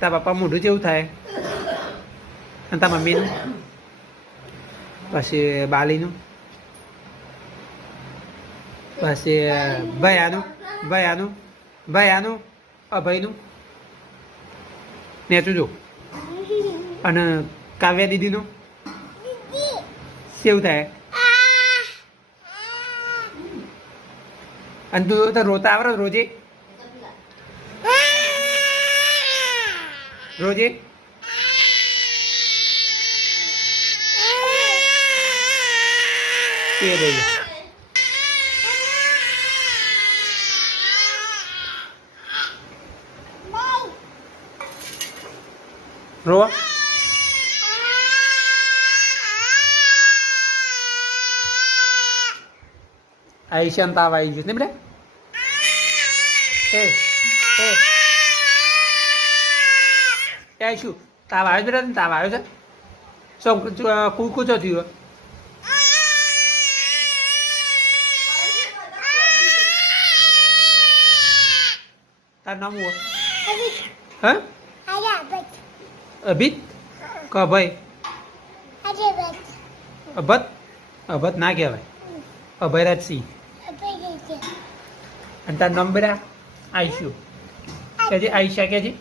તારા પપ્પા મોઢું જેવું થાય. અને તારા મમ્મીનું. પછી બાલીનું. પછી ભયાનું ભયાનું ભયાનું અભયનું. નેચું જો. અને કાવ્યા દીદીનું. કેવું થાય? અને તું તો રોતા આવડે રોજે? Roji? Kia đi. Rua. Aisyah entah apa ini, ni boleh? Eh, eh. એ શું? તાવ આવ્યો છે ને તાવ આવ્યો છે? શું કૂકું ચો થયું? તાર નામ હું હા? અભિત? ક ભાઈ? અભત? અભત ના કહેવાય. અભયરાજ સિંહ. અને તાર નંબર બેટા કે કેજી આઈશા કેજી